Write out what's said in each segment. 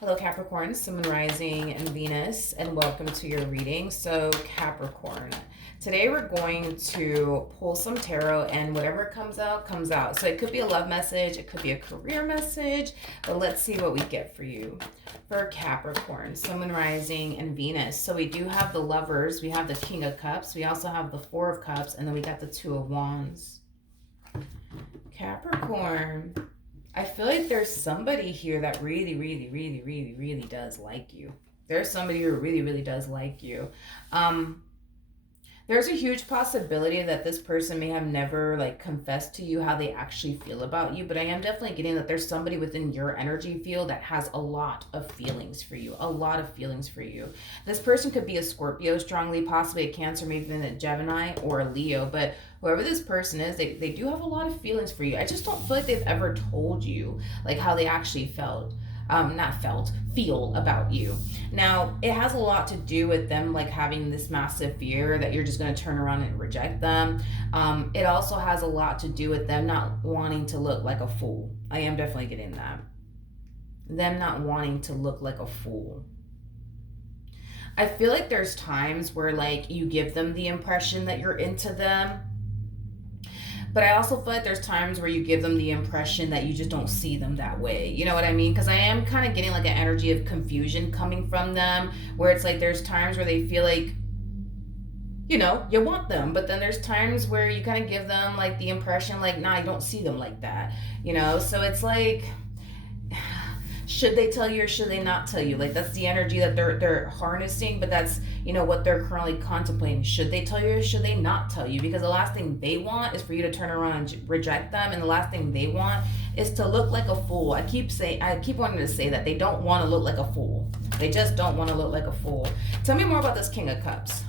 Hello, Capricorn, Sun, Rising, and Venus, and welcome to your reading. So, Capricorn, today we're going to pull some tarot, and whatever comes out, comes out. So, it could be a love message, it could be a career message, but let's see what we get for you. For Capricorn, Sun, Rising, and Venus. So, we do have the Lovers, we have the King of Cups, we also have the Four of Cups, and then we got the Two of Wands. Capricorn. I feel like there's somebody here that really does like you. There's somebody who really does like you. There's a huge possibility that this person may have never like confessed to you how they actually feel about you, but I am definitely getting that there's somebody within your energy field that has a lot of feelings for you, a lot of feelings for you. This person could be a Scorpio strongly, possibly a Cancer, maybe even a Gemini or a Leo, but whoever this person is, they do have a lot of feelings for you. I just don't feel like they've ever told you like how they actually feel about you. Now, it has a lot to do with them like having this massive fear that you're just going to turn around and reject them. It also has a lot to do with them not wanting to look like a fool. I am definitely getting that. Them not wanting to look like a fool. I feel like there's times where like you give them the impression that you're into them, but I also feel like there's times where you give them the impression that you just don't see them that way. You know what I mean? Because I am kind of getting like an energy of confusion coming from them, where it's like there's times where they feel like, you know, you want them, but then there's times where you kind of give them like the impression like, nah, you don't see them like that. You know, so it's like, should they tell you or should they not tell you? Like that's the energy that they're harnessing, but that's, you know, what they're currently contemplating. Should they tell you or should they not tell you? Because the last thing they want is for you to turn around and reject them, and the last thing they want is to look like a fool. I keep wanting to say that they don't want to look like a fool. They just don't want to look like a fool. Tell me more about this King of Cups.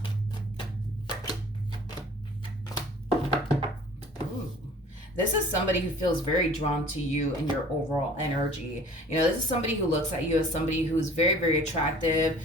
This is somebody who feels very drawn to you and your overall energy. You know, this is somebody who looks at you as somebody who's very attractive,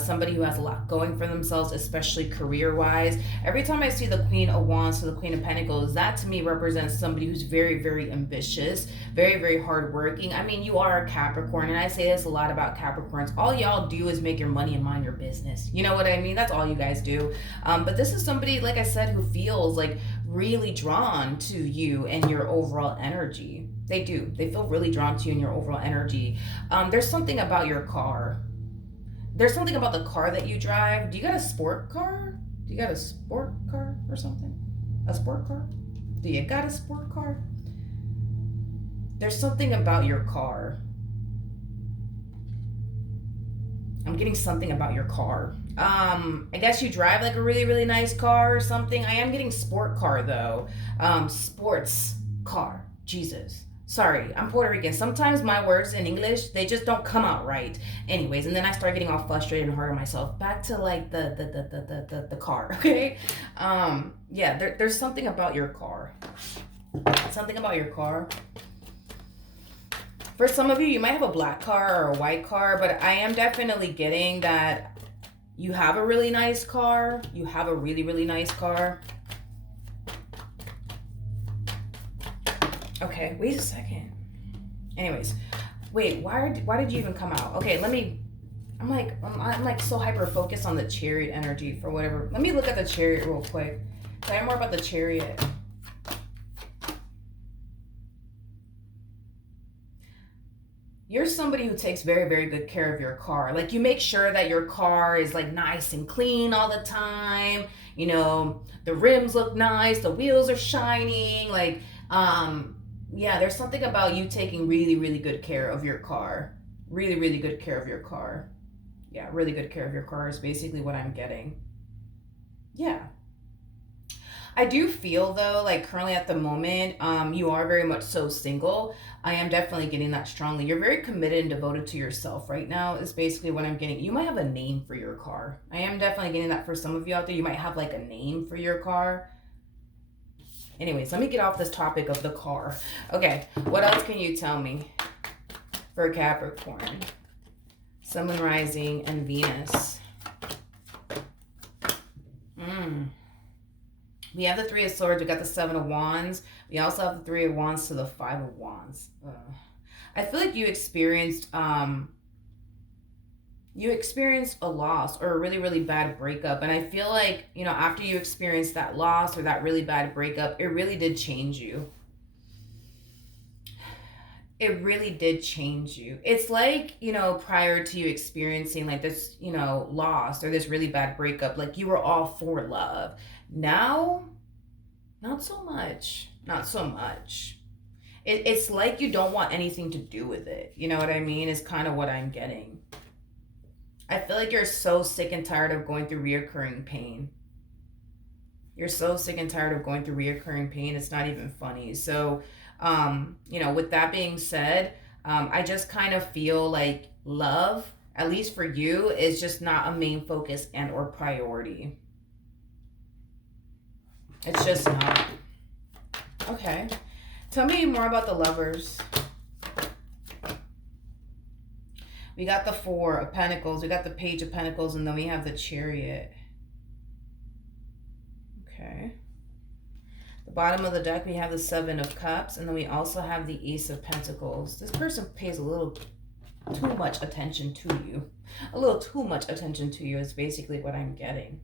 somebody who has a lot going for themselves, especially career-wise. Every time I see the Queen of Wands to the Queen of Pentacles, that to me represents somebody who's very ambitious, very hardworking. I mean, you are a Capricorn, and I say this a lot about Capricorns. All y'all do is make your money and mind your business. You know what I mean? That's all you guys do. But this is somebody, like I said, who feels like really drawn to you and your overall energy. They do. They feel really drawn to you and your overall energy. There's something about your car. There's something about the car that you drive. Do you got a sport car? Do you got a sport car or something? A sport car? Do you got a sport car? There's something about your car. I'm getting something about your car. I guess you drive like a really nice car or something. I am getting sport car though. Sports car. Jesus. Sorry, I'm Puerto Rican. Sometimes my words in English, they just don't come out right. Anyways, and then I start getting all frustrated and hard on myself. Back to like the car, okay? Yeah, there's something about your car. Something about your car. For some of you, you might have a black car or a white car, but I am definitely getting that you have a really nice car. You have a really nice car. Okay, wait a second. Anyways, wait, why did you even come out? Okay, I'm like so hyper focused on the Chariot energy for whatever. Let me look at the Chariot real quick. Tell me more about the Chariot. You're somebody who takes very good care of your car. Like you make sure that your car is like nice and clean all the time. You know, the rims look nice, the wheels are shining. Like, yeah, there's something about you taking really good care of your car. Really good care of your car. Yeah, really good care of your car is basically what I'm getting. Yeah. I do feel though, like currently at the moment, you are very much so single. I am definitely getting that strongly. You're very committed and devoted to yourself right now is basically what I'm getting. You might have a name for your car. I am definitely getting that for some of you out there. You might have like a name for your car. Anyways, let me get off this topic of the car. Okay, what else can you tell me for Capricorn? Sun, Rising, and Venus. We have the Three of Swords. We got the Seven of Wands. We also have the Three of Wands to the Five of Wands. I feel like you experienced You experienced a loss or a really, really bad breakup. And I feel like, after you experienced that loss or that really bad breakup, it really did change you. It really did change you. It's like, prior to you experiencing like this, loss or this really bad breakup, like you were all for love. Now, not so much. Not so much. It's like you don't want anything to do with it. You know what I mean? Is kind of what I'm getting. I feel like you're so sick and tired of going through reoccurring pain. You're so sick and tired of going through reoccurring pain. It's not even funny. So, with that being said, I just kind of feel like love, at least for you, is just not a main focus and or priority. It's just not. Okay. Tell me more about the lovers. We got the Four of Pentacles, we got the Page of Pentacles, and then we have the Chariot. Okay. The bottom of the deck, we have the Seven of Cups, and then we also have the Ace of Pentacles. This person pays a little too much attention to you. A little too much attention to you is basically what I'm getting.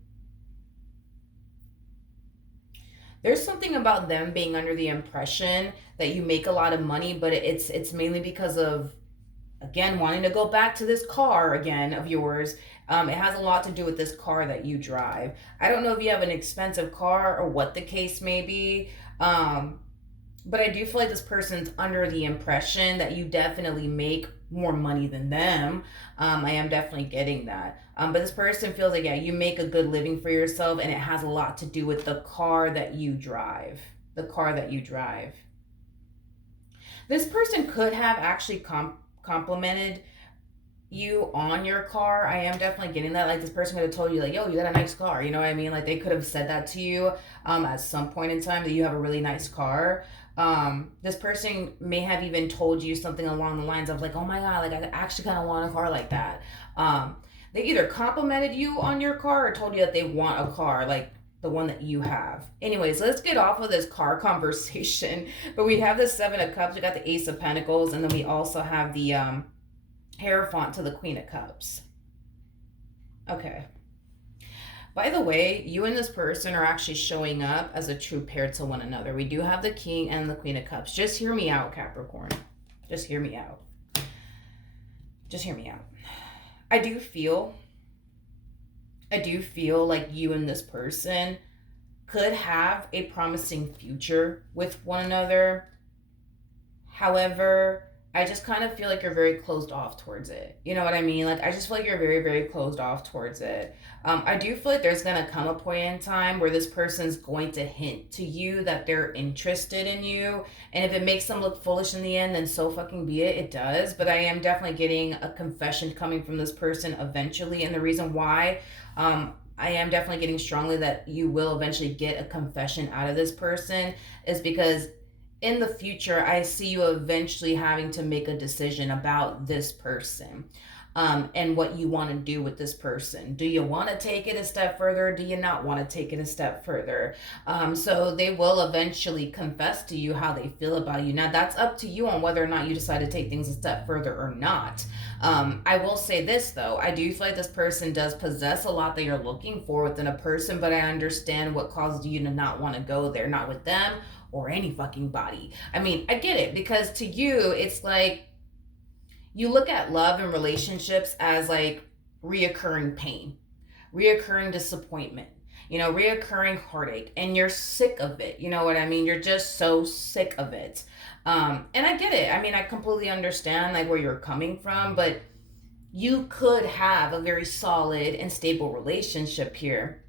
There's something about them being under the impression that you make a lot of money, but it's mainly because of, again, wanting to go back to this car again of yours. It has a lot to do with this car that you drive. I don't know if you have an expensive car or what the case may be, but I do feel like this person's under the impression that you definitely make more money than them. I am definitely getting that. But this person feels like, yeah, you make a good living for yourself, and it has a lot to do with the car that you drive. The car that you drive. This person could have actually complimented you on your car. I am definitely getting that. Like, this person could have told you, like, yo, you got a nice car. You know what I mean? Like, they could have said that to you at some point in time, that you have a really nice car. This person may have even told you something along the lines of like, oh my God, like I actually kind of want a car like that. They either complimented you on your car or told you that they want a car like the one that you have. Anyways, let's get off of this car conversation. But we have the Seven of Cups, we got the Ace of Pentacles, and then we also have the Hierophant to the Queen of Cups. Okay. By the way, you and this person are actually showing up as a true pair to one another. We do have the King and the Queen of Cups. Just hear me out, Capricorn. Just hear me out. Just hear me out. I do feel like you and this person could have a promising future with one another. However, I just kind of feel like you're very closed off towards it. You know what I mean? Like, I just feel like you're very, very closed off towards it. I do feel like there's going to come a point in time where this person's going to hint to you that they're interested in you. And if it makes them look foolish in the end, then so fucking be it. It does. But I am definitely getting a confession coming from this person eventually. And the reason why I am definitely getting strongly that you will eventually get a confession out of this person is because in the future, I see you eventually having to make a decision about this person. And what you want to do with this person. Do you want to take it a step further? Do you not want to take it a step further? So they will eventually confess to you how they feel about you. Now, that's up to you on whether or not you decide to take things a step further or not. I will say this, though. I do feel like this person does possess a lot that you're looking for within a person, but I understand what caused you to not want to go there, not with them or any fucking body. I mean, I get it, because to you, it's like, you look at love and relationships as like reoccurring pain, reoccurring disappointment, reoccurring heartache, and you're sick of it. You know what I mean? You're just so sick of it. And I get it. I mean, I completely understand like where you're coming from, but you could have a very solid and stable relationship here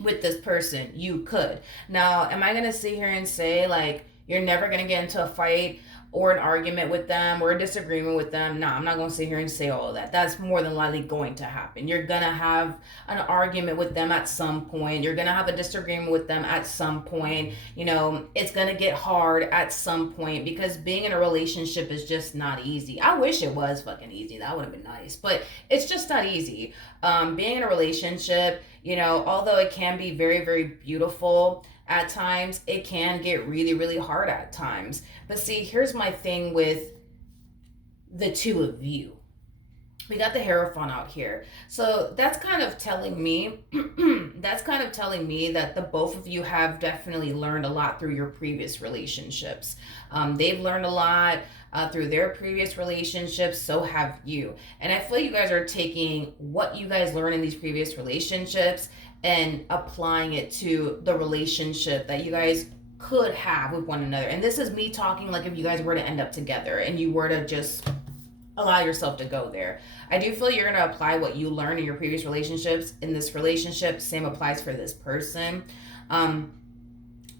with this person. You could. Now, am I going to sit here and say like, you're never going to get into a fight or an argument with them or a disagreement with them? No, I'm not going to sit here and say all of that. That's more than likely going to happen. You're going to have an argument with them at some point. You're going to have a disagreement with them at some point. It's going to get hard at some point, because being in a relationship is just not easy. I wish it was fucking easy. That would have been nice, but it's just not easy. Being in a relationship, although it can be very, very beautiful at times, it can get really, really hard at times. But see, here's my thing with the two of you. We got the Hierophant out here. So that's kind of telling me that's kind of telling me that the both of you have definitely learned a lot through your previous relationships. They've learned a lot through their previous relationships, so have you. And I feel you guys are taking what you guys learned in these previous relationships and applying it to the relationship that you guys could have with one another. And this is me talking like if you guys were to end up together and you were to just allow yourself to go there. I do feel you're going to apply what you learned in your previous relationships in this relationship. Same applies for this person. Um,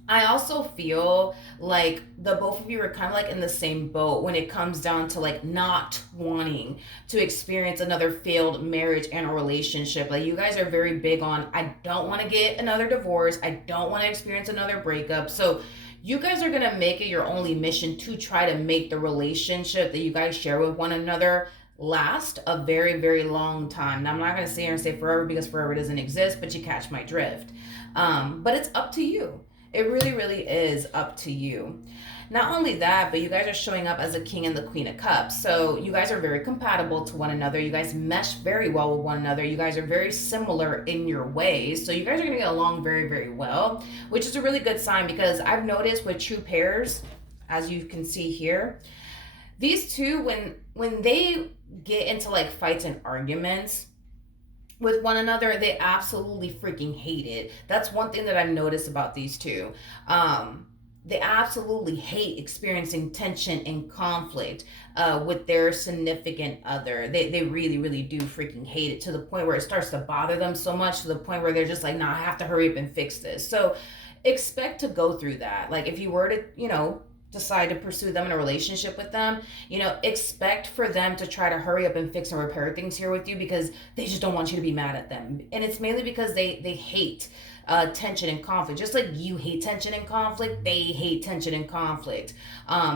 I also feel like the both of you are kind of like in the same boat when it comes down to like not wanting to experience another failed marriage and a relationship. Like you guys are very big on, I don't want to get another divorce. I don't want to experience another breakup. So you guys are going to make it your only mission to try to make the relationship that you guys share with one another last a very, very long time. Now, I'm not going to sit here and say forever because forever doesn't exist, but you catch my drift. But it's up to you. It really, really is up to you. Not only that, but you guys are showing up as a king and the queen of cups. So you guys are very compatible to one another. You guys mesh very well with one another. You guys are very similar in your ways. So you guys are going to get along very, very well, which is a really good sign because I've noticed with true pairs, as you can see here, these two, when they get into like fights and arguments with one another, they absolutely freaking hate it. That's one thing that I've noticed about these two. They absolutely hate experiencing tension and conflict with their significant other. They really, really do freaking hate it to the point where it starts to bother them so much to the point where they're just like, nah, I have to hurry up and fix this. So expect to go through that. Like if you were to, decide to pursue them in a relationship with them, expect for them to try to hurry up and fix and repair things here with you because they just don't want you to be mad at them. And it's mainly because they hate tension and conflict. Just like you hate tension and conflict, they hate tension and conflict.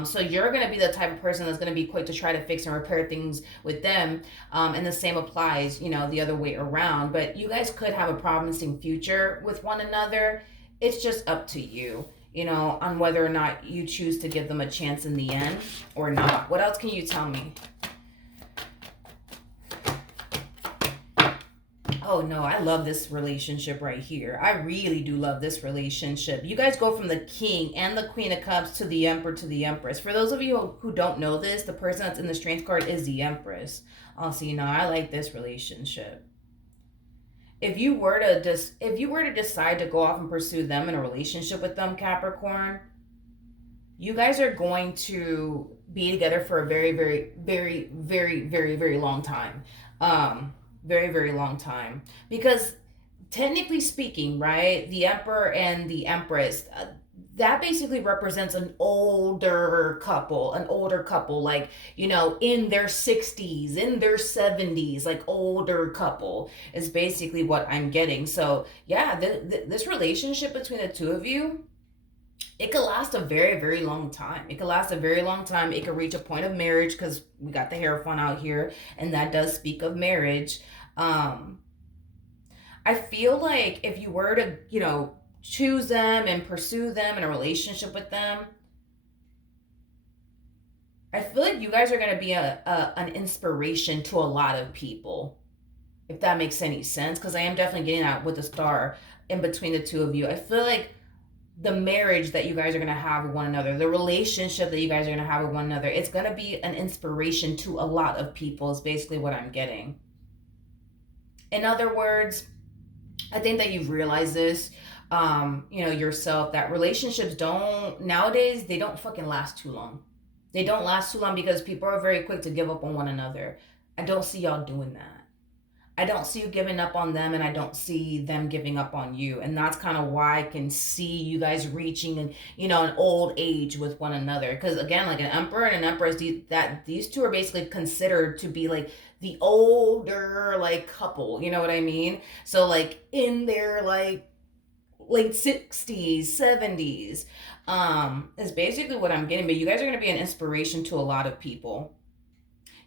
So you're going to be the type of person that's going to be quick to try to fix and repair things with them. And the same applies, the other way around. But you guys could have a promising future with one another. It's just up to you, on whether or not you choose to give them a chance in the end or not. What else can you tell me? Oh no, I love this relationship right here. I really do love this relationship. You guys go from the king and the queen of cups to the emperor to the empress. For those of you who don't know this, the person that's in the strength card is the empress. Also, I like this relationship. If you were to decide to go off and pursue them in a relationship with them, Capricorn, you guys are going to be together for a very, very, very, very, very, very long time. Very, very long time. Because technically speaking, right, the emperor and the empress, that basically represents an older couple, like, in their 60s, in their 70s, like older couple is basically what I'm getting. So yeah, this relationship between the two of you, it could last a very, very long time. It could last a very long time. It could reach a point of marriage because we got the Hierophant out here, and that does speak of marriage. I feel like if you were to, choose them and pursue them in a relationship with them, I feel like you guys are going to be an inspiration to a lot of people, if that makes any sense, because I am definitely getting that with the star in between the two of you. I feel like the marriage that you guys are going to have with one another, the relationship that you guys are going to have with one another, it's going to be an inspiration to a lot of people is basically what I'm getting. In other words, I think that you've realized this, yourself, that relationships nowadays, they don't fucking last too long. They don't last too long because people are very quick to give up on one another. I don't see y'all doing that. I don't see you giving up on them, and I don't see them giving up on you. And that's kind of why I can see you guys reaching an old age with one another. Because again, like an emperor and an empress, these two are basically considered to be like the older like couple. You know what I mean? So like in their like late 60s, 70s, is basically what I'm getting. But you guys are going to be an inspiration to a lot of people.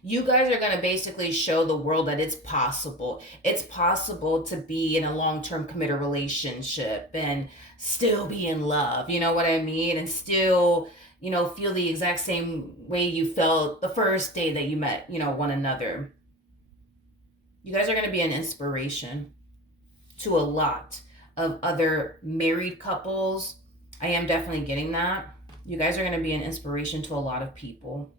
You guys are going to basically show the world that it's possible. It's possible to be in a long-term committed relationship and still be in love. You know what I mean? And still, feel the exact same way you felt the first day that you met, one another. You guys are going to be an inspiration to a lot of other married couples. I am definitely getting that. You guys are going to be an inspiration to a lot of people.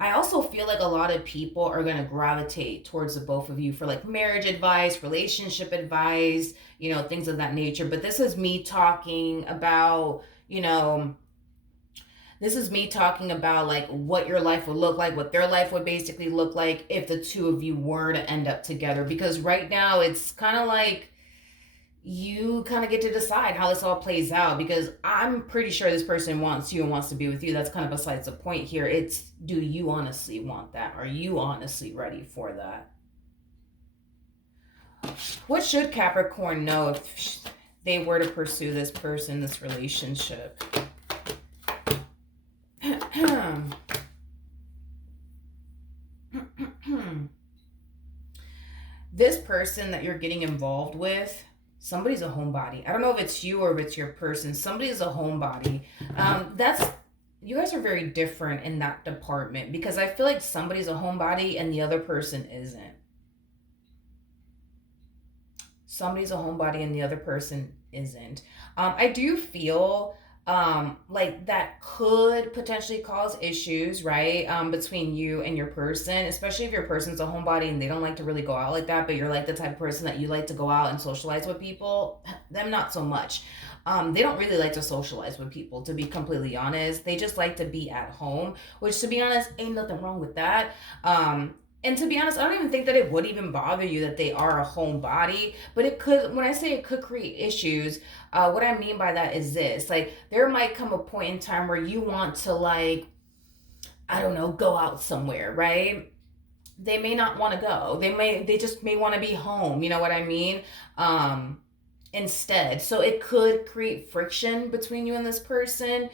I also feel like a lot of people are going to gravitate towards the both of you for like marriage advice, relationship advice, things of that nature. But this is me talking about, like what your life would look like, what their life would basically look like if the two of you were to end up together. Because right now it's kind of like you kind of get to decide how this all plays out, because I'm pretty sure this person wants you and wants to be with you. That's kind of besides the point here. It's, do you honestly want that? Are you honestly ready for that? What should Capricorn know if they were to pursue this person, this relationship? This person that you're getting involved with, somebody's a homebody. I don't know if it's you or if it's your person. Somebody's a homebody. You guys are very different in that department, because I feel like somebody's a homebody and the other person isn't. Somebody's a homebody and the other person isn't. I do feel like that could potentially cause issues, right? Between you and your person, especially if your person's a homebody and they don't like to really go out like that, but you're like the type of person that you like to go out and socialize with people. Them, not so much. They don't really like to socialize with people, to be completely honest. They just like to be at home, which, to be honest, ain't nothing wrong with that. And to be honest, I don't even think that it would even bother you that they are a homebody. But it could, when I say it could create issues, what I mean by that is this. Like, there might come a point in time where you want to, like, I don't know, go out somewhere, right? They may not want to go. They just may want to be home. You know what I mean? Instead. So it could create friction between you and this person.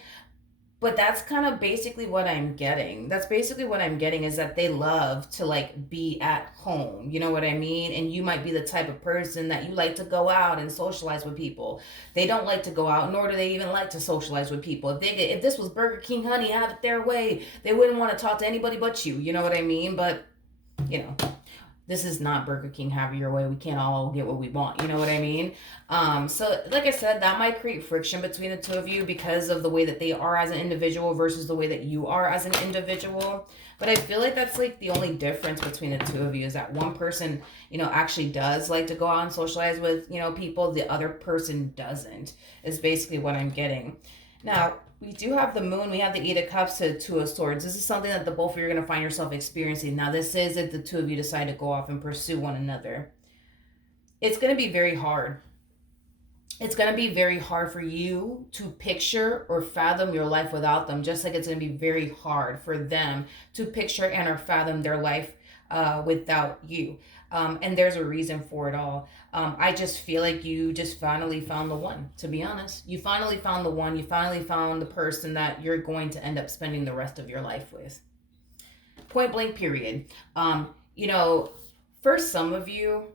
But that's kind of basically what I'm getting. That's basically what I'm getting, is that they love to like be at home. You know what I mean? And you might be the type of person that you like to go out and socialize with people. They don't like to go out, nor do they even like to socialize with people. If this was Burger King, honey, have it their way, they wouldn't want to talk to anybody but you. You know what I mean? But you know, this is not Burger King, have your way. We can't all get what we want. You know what I mean? So like I said, that might create friction between the two of you because of the way that they are as an individual versus the way that you are as an individual. But I feel like that's like the only difference between the two of you, is that one person, actually does like to go out and socialize with, people. The other person doesn't, is basically what I'm getting. Now, we do have the moon, we have the Eight of Cups to Two of Swords. This is something that the both of you are going to find yourself experiencing. Now, this is if the two of you decide to go off and pursue one another. It's going to be very hard. It's going to be very hard for you to picture or fathom your life without them, just like it's going to be very hard for them to picture and or fathom their life without you. And there's a reason for it all. I just feel like you just finally found the one, to be honest. You finally found the one. You finally found the person that you're going to end up spending the rest of your life with. Point blank, period. For some of you,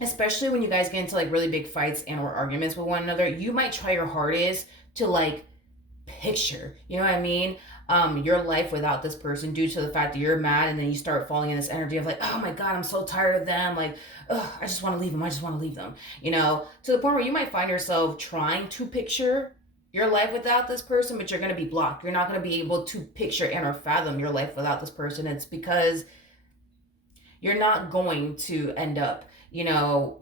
especially when you guys get into like really big fights and or arguments with one another, you might try your hardest to like picture, you know what I mean? Your life without this person, due to the fact that you're mad, and then you start falling in this energy of like, oh my God, I'm so tired of them. Like, I just want to leave them. I just want to leave them, to the point where you might find yourself trying to picture your life without this person, but you're going to be blocked. You're not going to be able to picture and or fathom your life without this person. It's because you're not going to end up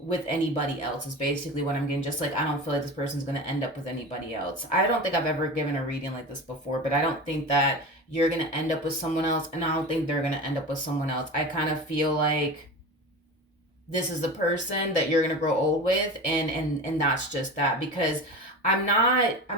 with anybody else, is basically what I'm getting. Just like, I don't feel like this person's going to end up with anybody else. I don't think I've ever given a reading like this before, but I don't think that you're going to end up with someone else, and I don't think they're going to end up with someone else. I kind of feel like this is the person that you're going to grow old with, and that's just that, because I'm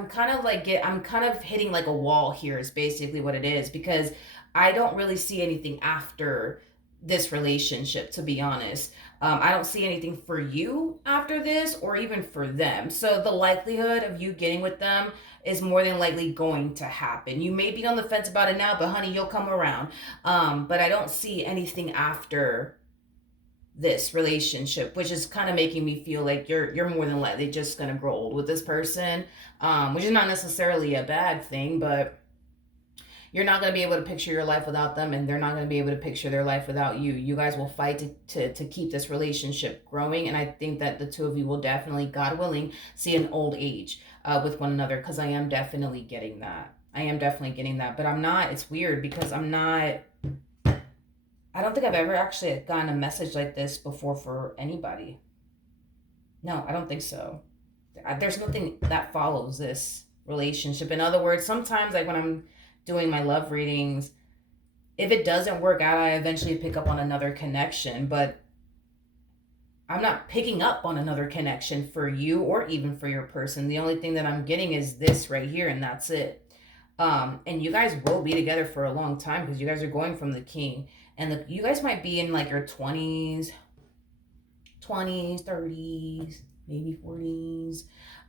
kind of hitting like a wall here, is basically what it is, because I don't really see anything after this relationship, to be honest. I don't see anything for you after this, or even for them. So the likelihood of you getting with them is more than likely going to happen. You may be on the fence about it now, but honey, you'll come around. But I don't see anything after this relationship, which is kind of making me feel like you're more than likely just gonna grow old with this person, which is not necessarily a bad thing, but You're not going to be able to picture your life without them, and they're not going to be able to picture their life without you. You guys will fight to keep this relationship growing, and I think that the two of you will definitely, God willing, see an old age with one another, because I am definitely getting that. I am definitely getting that, but I'm not. It's weird because I'm not. I don't think I've ever actually gotten a message like this before for anybody. No, I don't think so. There's nothing that follows this relationship. In other words, sometimes, like when I'm doing my love readings, if it doesn't work out, I eventually pick up on another connection, but I'm not picking up on another connection for you or even for your person. The only thing that I'm getting is this right here, and that's it. And you guys will be together for a long time because you guys are going from the king, and you guys might be in like your 20s, 30s, maybe 40s.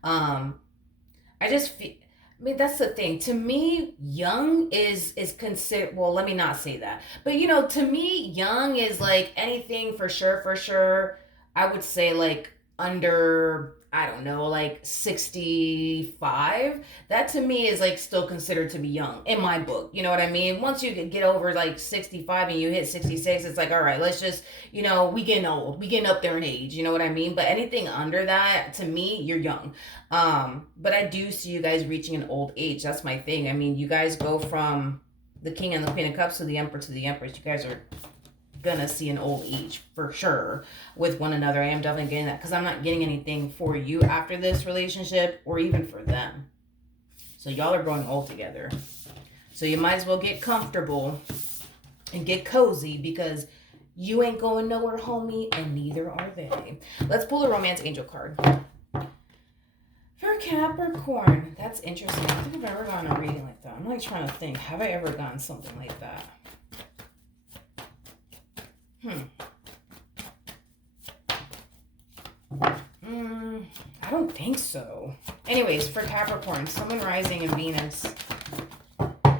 I just feel. I mean, that's the thing. To me, young is considered. Well, let me not say that. But to me, young is like anything for sure. For sure, I would say like under, I don't know, like 65. That to me is like still considered to be young in my book. You know what I mean? Once you get over like 65 and you hit 66, it's like, all right, let's just, we getting old. We getting up there in age. You know what I mean? But anything under that, to me, you're young. But I do see you guys reaching an old age. That's my thing. I mean, you guys go from the king and the queen of cups to the emperor to the empress. You guys are gonna see an old age for sure with one another. I am definitely getting that because I'm not getting anything for you after this relationship or even for them. So y'all are growing old together. So you might as well get comfortable and get cozy because you ain't going nowhere, homie, and neither are they. Let's pull a romance angel card. For Capricorn, that's interesting. I don't think I've ever gotten a reading like that. I'm like trying to think. Have I ever gotten something like that? I don't think so. Anyways, for Capricorn, Sun, Moon, Rising, and Venus.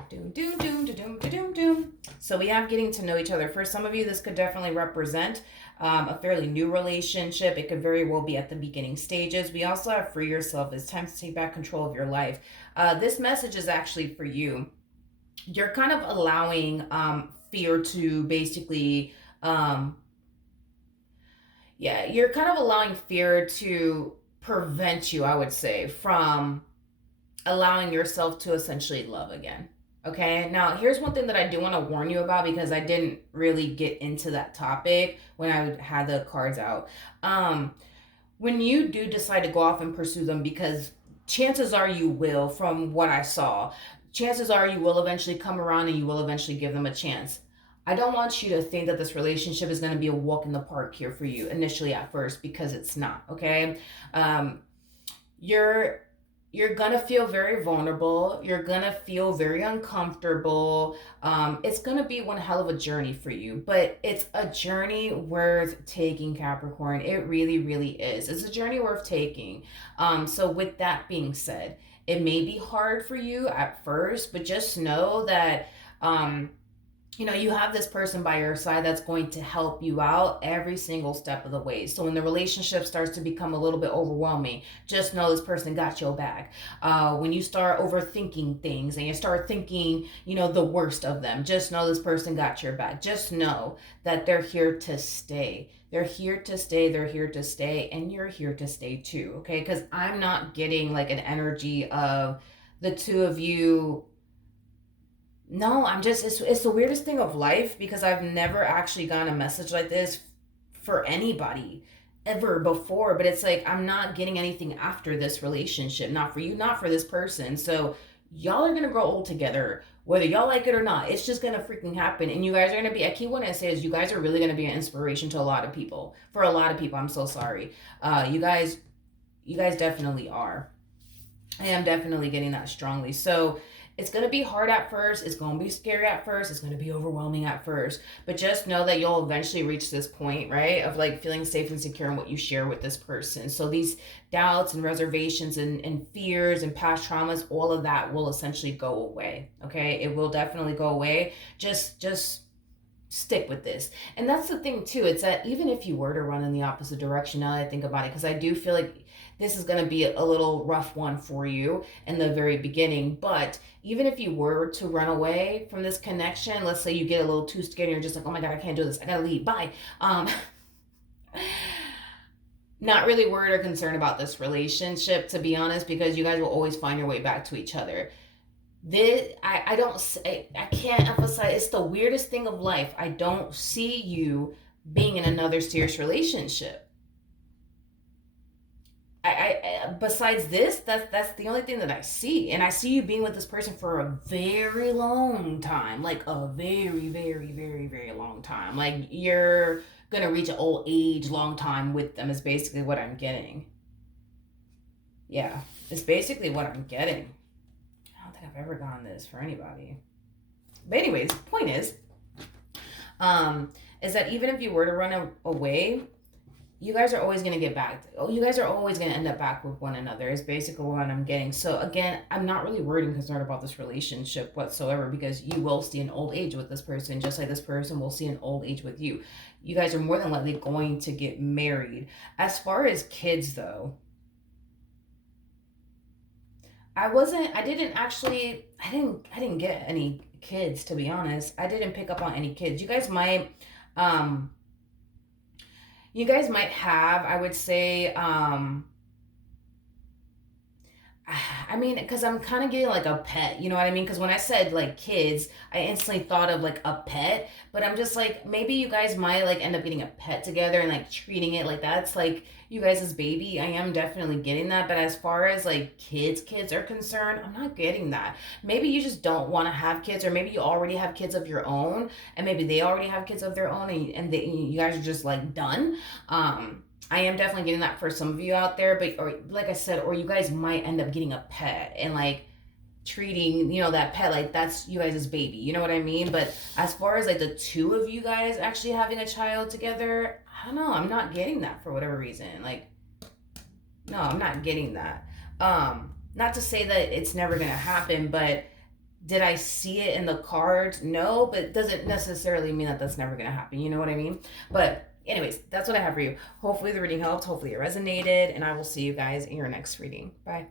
Doom, doom, doom, doom, doom, doom, doom. So we have getting to know each other. For some of you, this could definitely represent a fairly new relationship. It could very well be at the beginning stages. We also have free yourself. It's time to take back control of your life. This message is actually for you. You're kind of allowing fear to basically... you're kind of allowing fear to prevent you, I would say, from allowing yourself to essentially love again. Okay, now here's one thing that I do want to warn you about because I didn't really get into that topic when I had the cards out. When you do decide to go off and pursue them, because chances are you will, from what I saw, chances are you will eventually come around and you will eventually give them a chance. I don't want you to think that this relationship is going to be a walk in the park here for you initially at first, because it's not, okay? You're going to feel very vulnerable. You're going to feel very uncomfortable. It's going to be one hell of a journey for you, but it's a journey worth taking, Capricorn. It really, really is. It's a journey worth taking. So with that being said, it may be hard for you at first, but just know that... you have this person by your side that's going to help you out every single step of the way. So when the relationship starts to become a little bit overwhelming, just know this person got your back. When you start overthinking things and you start thinking, the worst of them, just know this person got your back. Just know that they're here to stay. They're here to stay. They're here to stay. And you're here to stay too, okay? Because I'm not getting like an energy of the two of you... No, it's the weirdest thing of life because I've never actually gotten a message like this for anybody ever before. But it's like, I'm not getting anything after this relationship. Not for you, not for this person. So y'all are going to grow old together, whether y'all like it or not. It's just going to freaking happen. And you guys are going to be, I keep wanting to say is you guys are really going to be an inspiration to a lot of people. For a lot of people, I'm so sorry. You guys definitely are. I am definitely getting that strongly. So it's going to be hard at first. It's going to be scary at first. It's going to be overwhelming at first. But just know that you'll eventually reach this point, right? Of like feeling safe and secure in what you share with this person. So these doubts and reservations and fears and past traumas, all of that will essentially go away. Okay? It will definitely go away. Just stick with this. And that's the thing too. It's that even if you were to run in the opposite direction, now that I think about it, because I do feel like this is going to be a little rough one for you in the very beginning. But even if you were to run away from this connection, let's say you get a little too scared and you're just like, oh my God, I can't do this. I gotta leave. Bye. Not really worried or concerned about this relationship, to be honest, because you guys will always find your way back to each other. This I don't I can't emphasize, it's the weirdest thing of life. I don't see you being in another serious relationship. Besides this, that's the only thing that I see, and I see you being with this person for a very long time, like a very, very, very, very long time. Like you're gonna reach an old age, long time with them. Is basically what I'm getting. Yeah, it's basically what I'm getting. I don't think I've ever gotten this for anybody. But anyways, point is that even if you were to away, you guys are always going to get back. You guys are always going to end up back with one another is basically what I'm getting. So again, I'm not really worried and concerned about this relationship whatsoever, because you will see an old age with this person, just like this person will see an old age with you. You guys are more than likely going to get married. As far as kids though, I didn't get any kids, to be honest. I didn't pick up on any kids. Um you guys might have, I would say, I mean, because I'm kind of getting like a pet, you know what I mean? Because when I said like kids, I instantly thought of like a pet, but I'm just like, maybe you guys might like end up getting a pet together and like treating it like that's like you guys' baby. I am definitely getting that. But as far as like kids are concerned, I'm not getting that. Maybe you just don't want to have kids, or maybe you already have kids of your own, and maybe they already have kids of their own, you guys are just like done. I am definitely getting that for some of you out there, but or like I said, or you guys might end up getting a pet and like treating, that pet like that's you guys' baby. You know what I mean? But as far as like the two of you guys actually having a child together, I don't know. I'm not getting that for whatever reason. Like, no, I'm not getting that. Not to say that it's never gonna happen, but did I see it in the cards? No, but it doesn't necessarily mean that that's never gonna happen. You know what I mean? But anyways, that's what I have for you. Hopefully the reading helped. Hopefully it resonated, and I will see you guys in your next reading. Bye.